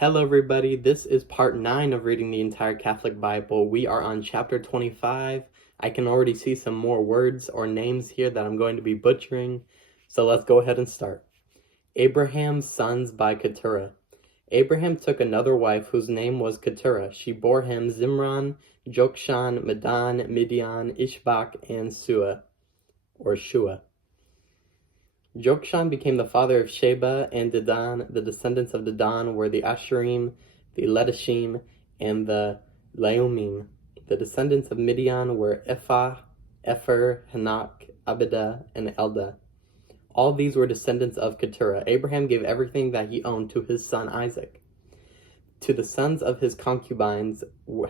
Hello, everybody. This is part 9 of reading the entire Catholic Bible. We are on chapter 25. I can already see some more words or names here that I'm going to be butchering. So let's go ahead and start. Abraham's sons by Keturah. Abraham took another wife whose name was Keturah. She bore him Zimran, Jokshan, Medan, Midian, Ishbak, and Shua. Jokshan became the father of Sheba and Dedan. The descendants of Dedan were the Asherim, the Letishim, and the Laumim. The descendants of Midian were Ephah, Epher, Hanak, Abidah, and Eldah. All these were descendants of Keturah. Abraham gave everything that he owned to his son Isaac. To the sons of his concubines,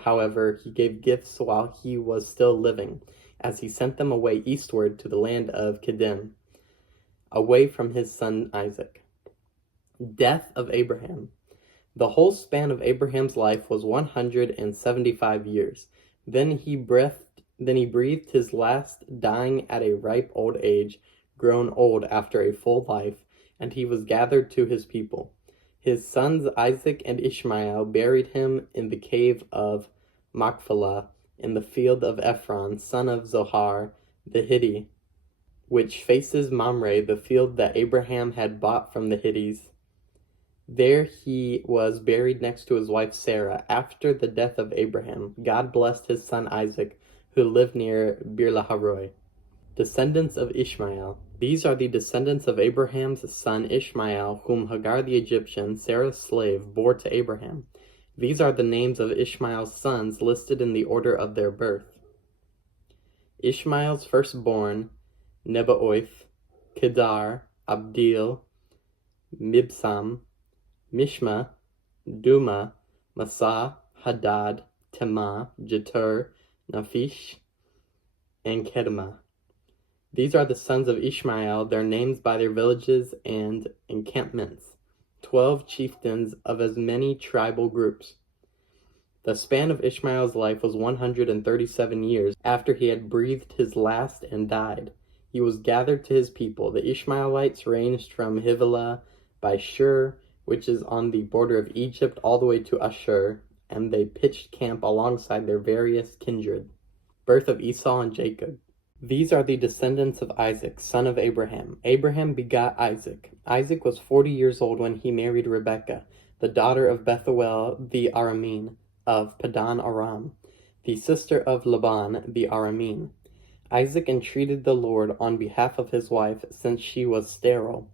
however, he gave gifts while he was still living, as he sent them away eastward to the land of Kedem, away from his son Isaac. Death of Abraham. The whole span of Abraham's life was 175 years. Then he breathed his last, dying at a ripe old age, grown old after a full life, and he was gathered to his people. His sons Isaac and Ishmael buried him in the cave of Machpelah, in the field of Ephron, son of Zohar, the Hittite, which faces Mamre, the field that Abraham had bought from the Hittites. There he was buried next to his wife Sarah. After the death of Abraham, God blessed his son Isaac, who lived near Beer-lahai-roi. Descendants of Ishmael. These are the descendants of Abraham's son Ishmael, whom Hagar the Egyptian, Sarah's slave, bore to Abraham. These are the names of Ishmael's sons listed in the order of their birth. Ishmael's firstborn, Nebaioth, Kedar, Abdil, Mibsam, Mishma, Duma, Massa, Hadad, Tema, Jetur, Naphish, and Kedemah. These are the sons of Ishmael, their names by their villages and encampments, 12 chieftains of as many tribal groups. The span of Ishmael's life was 137 years after he had breathed his last and died. He was gathered to his people. The Ishmaelites ranged from Havilah by Shur, which is on the border of Egypt, all the way to Ashur, and they pitched camp alongside their various kindred. Birth of Esau and Jacob. These are the descendants of Isaac, son of Abraham. Abraham begot Isaac. Isaac was 40 years old when he married Rebekah, the daughter of Bethuel the Aramean of Padan Aram, the sister of Laban the Aramean. Isaac entreated the Lord on behalf of his wife, since she was sterile.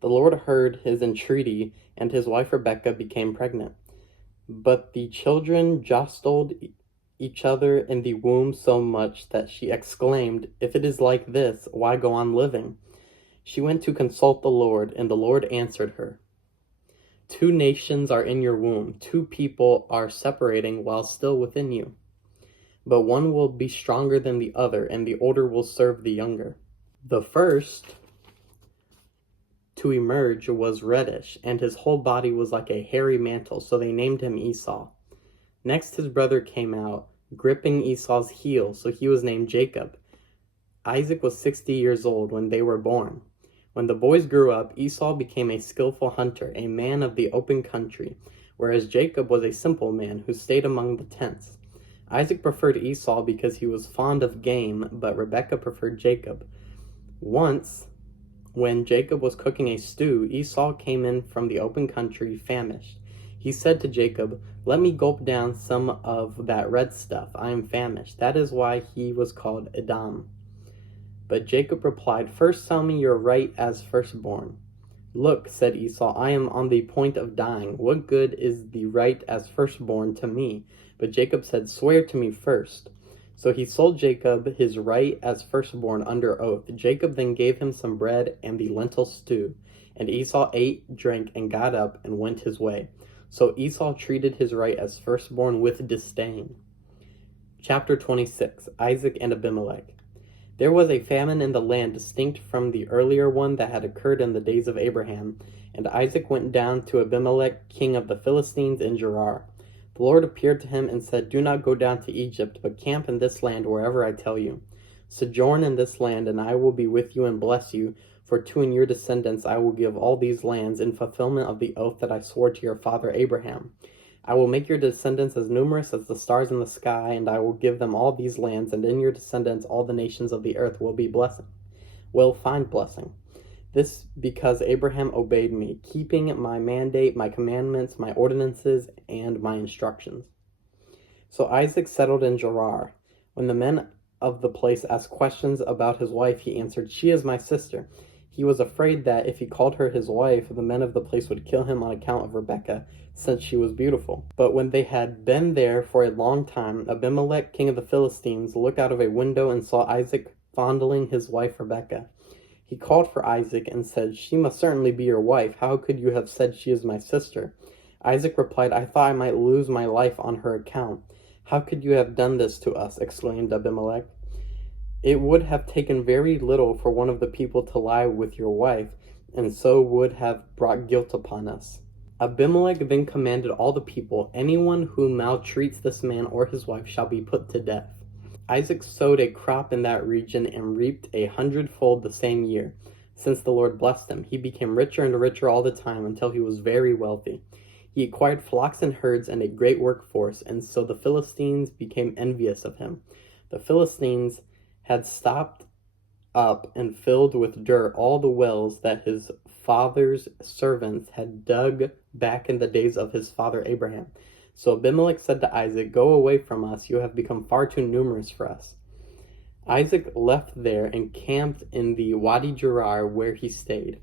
The Lord heard his entreaty, and his wife Rebekah became pregnant. But the children jostled each other in the womb so much that she exclaimed, "If it is like this, why go on living?" She went to consult the Lord, and the Lord answered her. 2 nations are in your womb, 2 people are separating while still within you. But one will be stronger than the other, and the older will serve the younger. The first to emerge was reddish, and his whole body was like a hairy mantle, so they named him Esau. Next his brother came out, gripping Esau's heel, so he was named Jacob. Isaac was 60 years old when they were born. When the boys grew up, Esau became a skillful hunter, a man of the open country, whereas Jacob was a simple man who stayed among the tents. Isaac preferred Esau because he was fond of game, but Rebekah preferred Jacob. Once, when Jacob was cooking a stew, Esau came in from the open country famished. He said to Jacob, "Let me gulp down some of that red stuff. I am famished." That is why he was called Edom. But Jacob replied, "First tell me your right as firstborn." "Look," said Esau, "I am on the point of dying. What good is the right as firstborn to me?" But Jacob said, "Swear to me first." So he sold Jacob his right as firstborn under oath. Jacob then gave him some bread and the lentil stew. And Esau ate, drank, and got up and went his way. So Esau treated his right as firstborn with disdain. Chapter 26. Isaac and Abimelech. There was a famine in the land distinct from the earlier one that had occurred in the days of Abraham, and Isaac went down to Abimelech, king of the Philistines, in Gerar. The Lord appeared to him and said, "Do not go down to Egypt, but camp in this land wherever I tell you. Sojourn in this land, and I will be with you and bless you, For to your descendants I will give all these lands in fulfillment of the oath that I swore to your father Abraham. I will make your descendants as numerous as the stars in the sky, and I will give them all these lands, and in your descendants all the nations of the earth will find blessing. This because Abraham obeyed me, keeping my mandate, my commandments, my ordinances, and my instructions. So Isaac settled in Gerar. When the men of the place asked questions about his wife, he answered, "She is my sister." He was afraid that if he called her his wife, the men of the place would kill him on account of Rebekah, since she was beautiful. But when they had been there for a long time, Abimelech, king of the Philistines, looked out of a window and saw Isaac fondling his wife Rebekah. He called for Isaac and said, "She must certainly be your wife. How could you have said she is my sister?" Isaac replied, "I thought I might lose my life on her account." "How could you have done this to us?" exclaimed Abimelech. "It would have taken very little for one of the people to lie with your wife, and so would have brought guilt upon us." Abimelech then commanded all the people, "Anyone who maltreats this man or his wife shall be put to death." Isaac sowed a crop in that region and reaped 100-fold the same year. Since the Lord blessed him, he became richer and richer all the time until he was very wealthy. He acquired flocks and herds and a great workforce, and so the Philistines became envious of him. The Philistines had stopped up and filled with dirt all the wells that his father's servants had dug back in the days of his father Abraham. So Abimelech said to Isaac, "Go away from us, you have become far too numerous for us." Isaac left there and camped in the Wadi Gerar, where he stayed.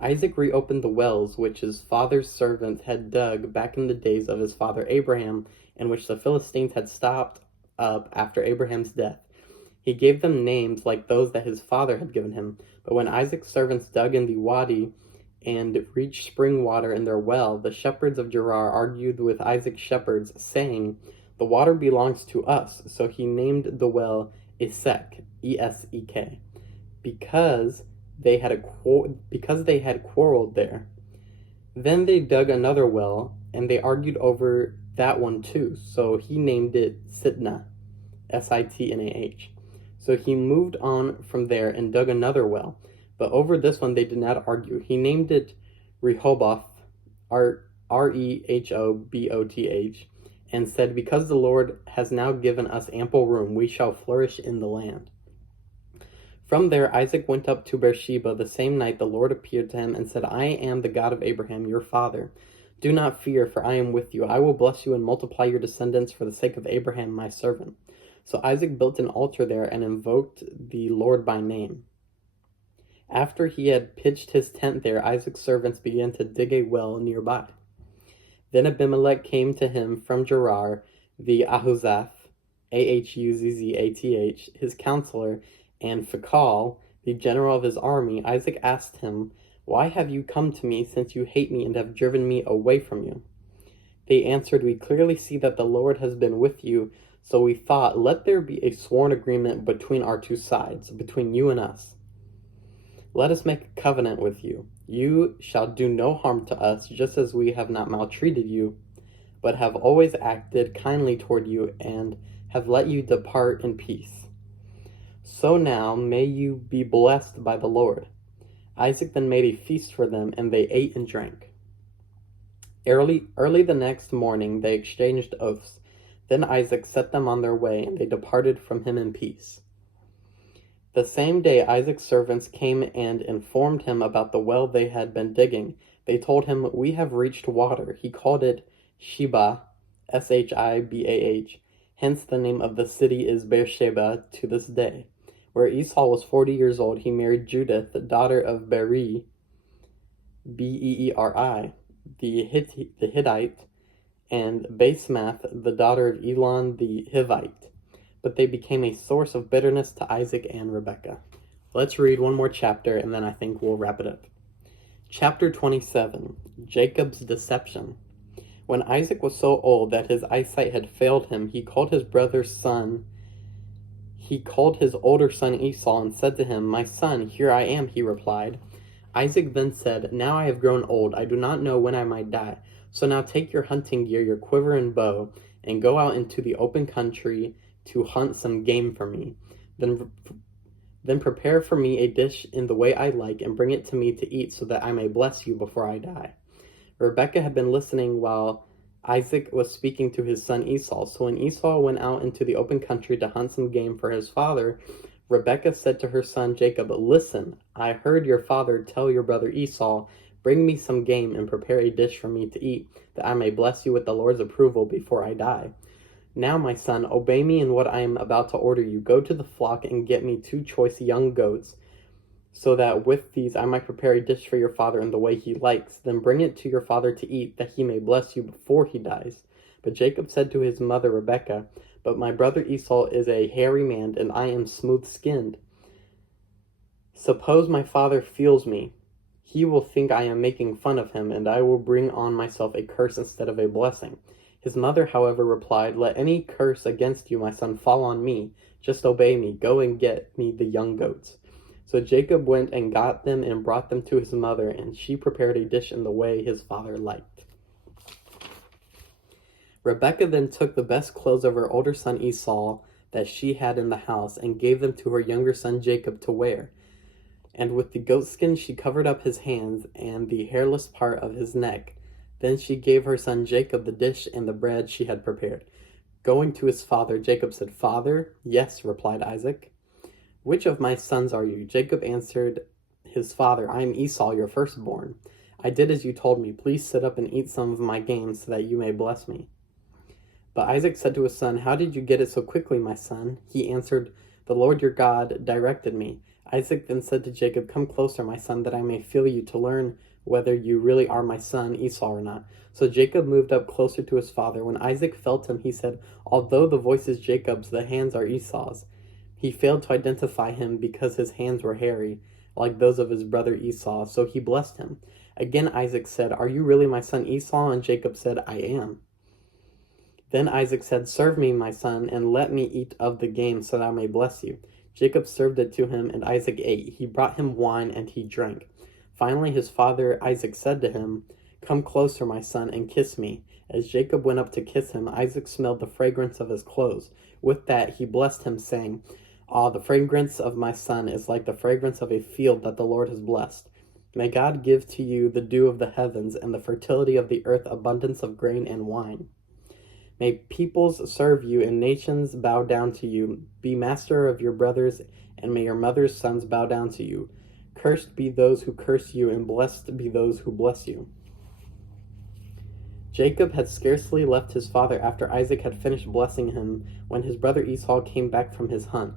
Isaac reopened the wells which his father's servants had dug back in the days of his father Abraham, and which the Philistines had stopped up after Abraham's death. He gave them names like those that his father had given him. But when Isaac's servants dug in the wadi and reached spring water in their well, the shepherds of Gerar argued with Isaac's shepherds, saying, "The water belongs to us." So he named the well Esek, E-S-E-K, because they had quarreled there. Then they dug another well, and they argued over that one too. So he named it Sitnah, S-I-T-N-A-H. So he moved on from there and dug another well. But over this one they did not argue. He named it Rehoboth, R-E-H-O-B-O-T-H, and said, "Because the Lord has now given us ample room, we shall flourish in the land." From there Isaac went up to Beersheba. The same night the Lord appeared to him and said, "I am the God of Abraham, your father. Do not fear, for I am with you. I will bless you and multiply your descendants for the sake of Abraham, my servant." So Isaac built an altar there and invoked the Lord by name. After he had pitched his tent there, Isaac's servants began to dig a well nearby. Then Abimelech came to him from Gerar, the Ahuzzath, A-H-U-Z-Z-A-T-H, his counselor, and Phicol, the general of his army. Isaac asked him, "Why have you come to me, since you hate me and have driven me away from you?" They answered, "We clearly see that the Lord has been with you, so we thought, let there be a sworn agreement between our two sides, between you and us. Let us make a covenant with you. You shall do no harm to us, just as we have not maltreated you, but have always acted kindly toward you and have let you depart in peace. So now may you be blessed by the Lord." Isaac then made a feast for them, and they ate and drank. Early the next morning they exchanged oaths. Then Isaac set them on their way, and they departed from him in peace. The same day Isaac's servants came and informed him about the well they had been digging. They told him, "We have reached water." He called it Shibah, S-H-I-B-A-H. Hence the name of the city is Beersheba to this day. Where Esau was 40 years old, he married Judith, the daughter of Beeri, B-E-E-R-I, the Hittite, and Basemath, the daughter of Elon the Hivite. But they became a source of bitterness to Isaac and Rebekah. Let's read one more chapter, and then I think we'll wrap it up. Chapter 27, Jacob's Deception. When Isaac was so old that his eyesight had failed him, he called his older son Esau and said to him, "My son, here I am," he replied. Isaac then said, "Now I have grown old. I do not know when I might die. So now take your hunting gear, your quiver and bow, and go out into the open country to hunt some game for me. Then prepare for me a dish in the way I like, and bring it to me to eat, so that I may bless you before I die." Rebekah had been listening while Isaac was speaking to his son Esau. So when Esau went out into the open country to hunt some game for his father, Rebekah said to her son Jacob, "Listen, I heard your father tell your brother Esau, 'Bring me some game and prepare a dish for me to eat, that I may bless you with the Lord's approval before I die.' Now, my son, obey me in what I am about to order you. Go to the flock and get me 2 choice young goats, so that with these I might prepare a dish for your father in the way he likes. Then bring it to your father to eat, that he may bless you before he dies." But Jacob said to his mother Rebekah, "But my brother Esau is a hairy man, and I am smooth-skinned. Suppose my father feels me. He will think I am making fun of him, and I will bring on myself a curse instead of a blessing." His mother, however, replied, "Let any curse against you, my son, fall on me. Just obey me. Go and get me the young goats." So Jacob went and got them and brought them to his mother, and she prepared a dish in the way his father liked. Rebekah then took the best clothes of her older son Esau that she had in the house, and gave them to her younger son Jacob to wear. And with the goatskin she covered up his hands and the hairless part of his neck. Then she gave her son Jacob the dish and the bread she had prepared. Going to his father, Jacob said, "Father?" "Yes," replied Isaac. "Which of my sons are you?" Jacob answered his father, "I am Esau, your firstborn. I did as you told me. Please sit up and eat some of my game, so that you may bless me." But Isaac said to his son, "How did you get it so quickly, my son?" He answered, "The Lord your God directed me." Isaac then said to Jacob, "Come closer, my son, that I may feel you, to learn whether you really are my son Esau or not." So Jacob moved up closer to his father. When Isaac felt him, he said, "Although the voice is Jacob's, the hands are Esau's." He failed to identify him because his hands were hairy, like those of his brother Esau, so he blessed him. Again Isaac said, "Are you really my son Esau?" And Jacob said, "I am." Then Isaac said, "Serve me, my son, and let me eat of the game, so that I may bless you." Jacob served it to him, and Isaac ate. He brought him wine, and he drank. Finally his father Isaac said to him, "Come closer, my son, and kiss me." As Jacob went up to kiss him, Isaac smelled the fragrance of his clothes. With that he blessed him, saying, "Ah, the fragrance of my son is like the fragrance of a field that the Lord has blessed. May God give to you the dew of the heavens, and the fertility of the earth abundance of grain and wine. May peoples serve you, and nations bow down to you. Be master of your brothers, and may your mother's sons bow down to you. Cursed be those who curse you, and blessed be those who bless you." Jacob had scarcely left his father after Isaac had finished blessing him, when his brother Esau came back from his hunt.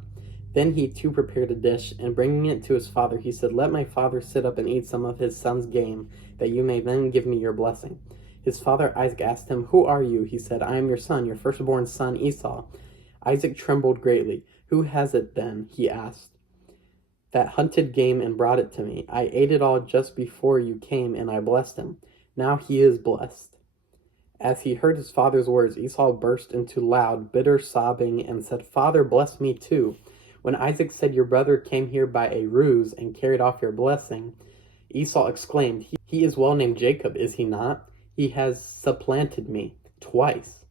Then he too prepared a dish, and bringing it to his father, he said, "Let my father sit up and eat some of his son's game, that you may then give me your blessing." His father Isaac asked him, "Who are you?" He said, "I am your son, your firstborn son Esau." Isaac trembled greatly. "Who has it then?" he asked. "That hunted game and brought it to me. I ate it all just before you came, and I blessed him. Now he is blessed." As he heard his father's words, Esau burst into loud, bitter sobbing and said, "Father, bless me too." When Isaac said, "Your brother came here by a ruse and carried off your blessing," Esau exclaimed, He is well named Jacob, is he not? He has supplanted me twice.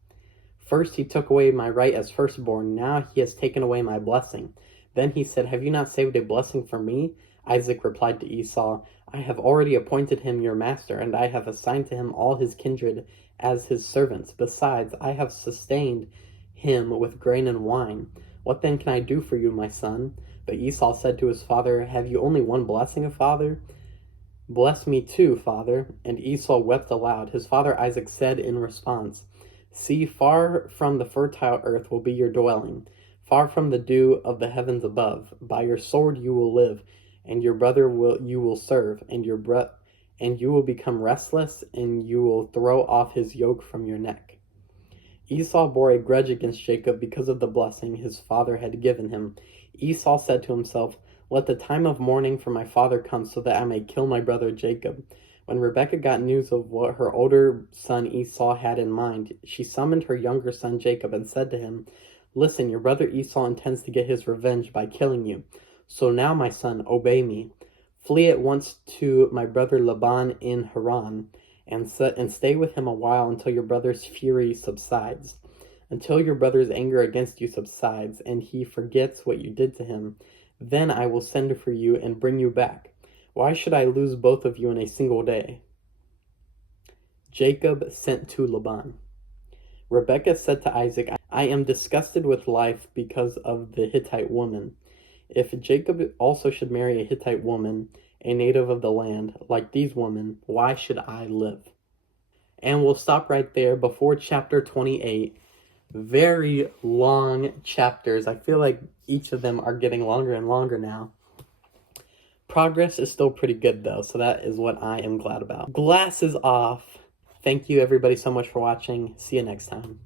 First he took away my right as firstborn, now he has taken away my blessing." Then he said, "Have you not saved a blessing for me?" Isaac replied to Esau, "I have already appointed him your master, and I have assigned to him all his kindred as his servants. Besides, I have sustained him with grain and wine. What then can I do for you, my son?" But Esau said to his father, "Have you only one blessing, father? Bless me too, father." And Esau wept aloud. His father Isaac said in response, "See, far from the fertile earth will be your dwelling, far from the dew of the heavens above. By your sword you will live, and your brother you will serve, and you will become restless, and you will throw off his yoke from your neck." Esau bore a grudge against Jacob because of the blessing his father had given him. Esau said to himself, "Let the time of mourning for my father come, so that I may kill my brother Jacob." When Rebekah got news of what her older son Esau had in mind, she summoned her younger son Jacob and said to him, "Listen, your brother Esau intends to get his revenge by killing you. So now, my son, obey me. Flee at once to my brother Laban in Haran, and stay with him a while until your brother's fury subsides. Until your brother's anger against you subsides, and he forgets what you did to him. Then I will send for you and bring you back. Why should I lose both of you in a single day?" Jacob sent to Laban. Rebekah said to Isaac, "I am disgusted with life because of the Hittite woman. If Jacob also should marry a Hittite woman, a native of the land, like these women, why should I live?" And we'll stop right there before chapter 28. Very long chapters. I feel like each of them are getting longer and longer now. Progress is still pretty good though, so that is what I am glad about. Glasses off. Thank you everybody so much for watching. See you next time.